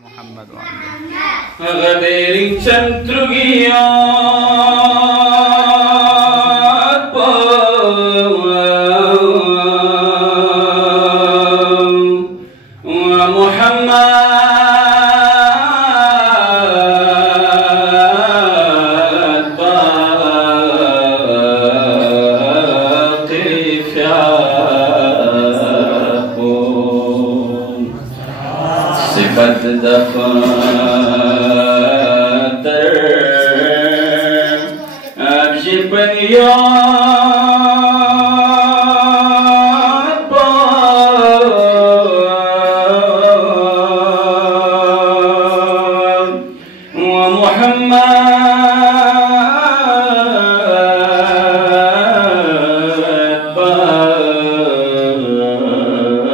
محمد و آله غدیری چندروگیات و محمد باقی فیاکون صفت دفاتر ابشی بنیاد باد و محمد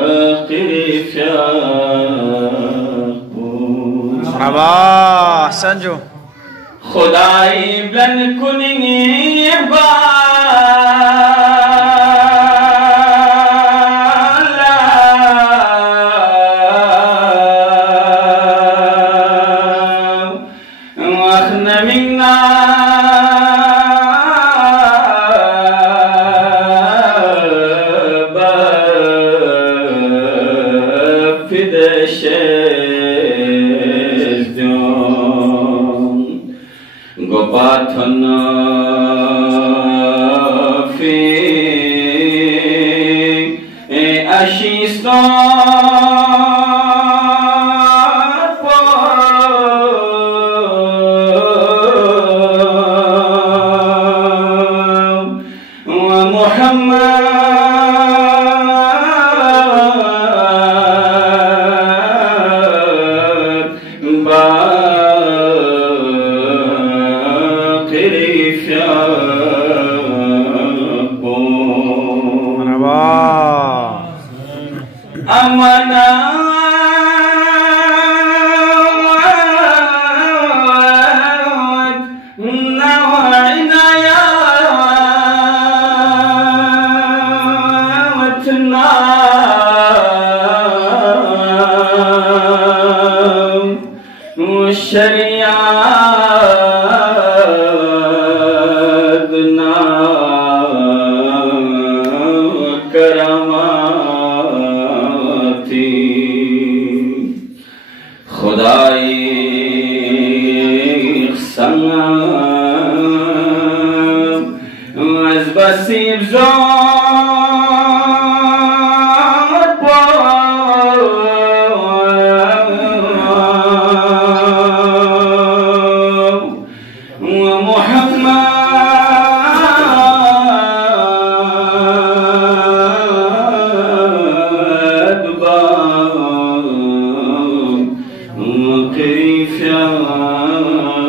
باقی فیاکون مرحبا سنجو خدای بلند کنی واخنا منا Gopatana fi ashistat wa Muhammad Amana nawina ya watna shariat na karama خدای خسام از بسیب زاد و محمد كيف يقبل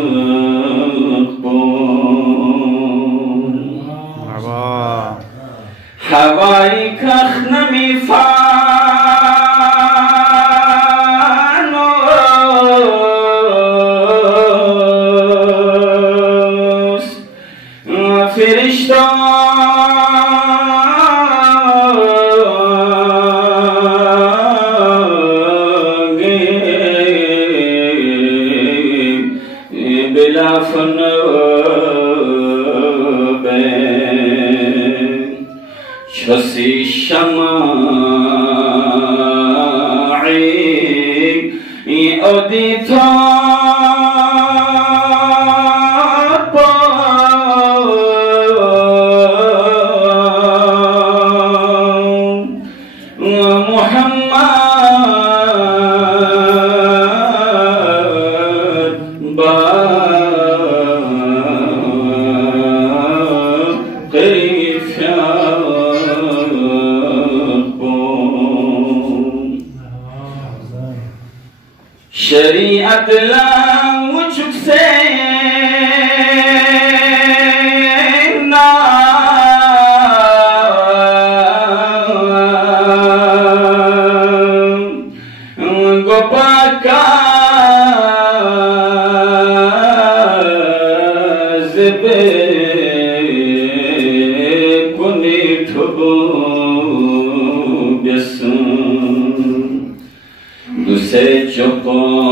حبايك اخنمي فانوس فرشتة بلا فنوب شسی شماعی اودیتا شریعت لام وجود سینا گوپاکا زبه کنی ٹھبو بیسن دوسرے چپو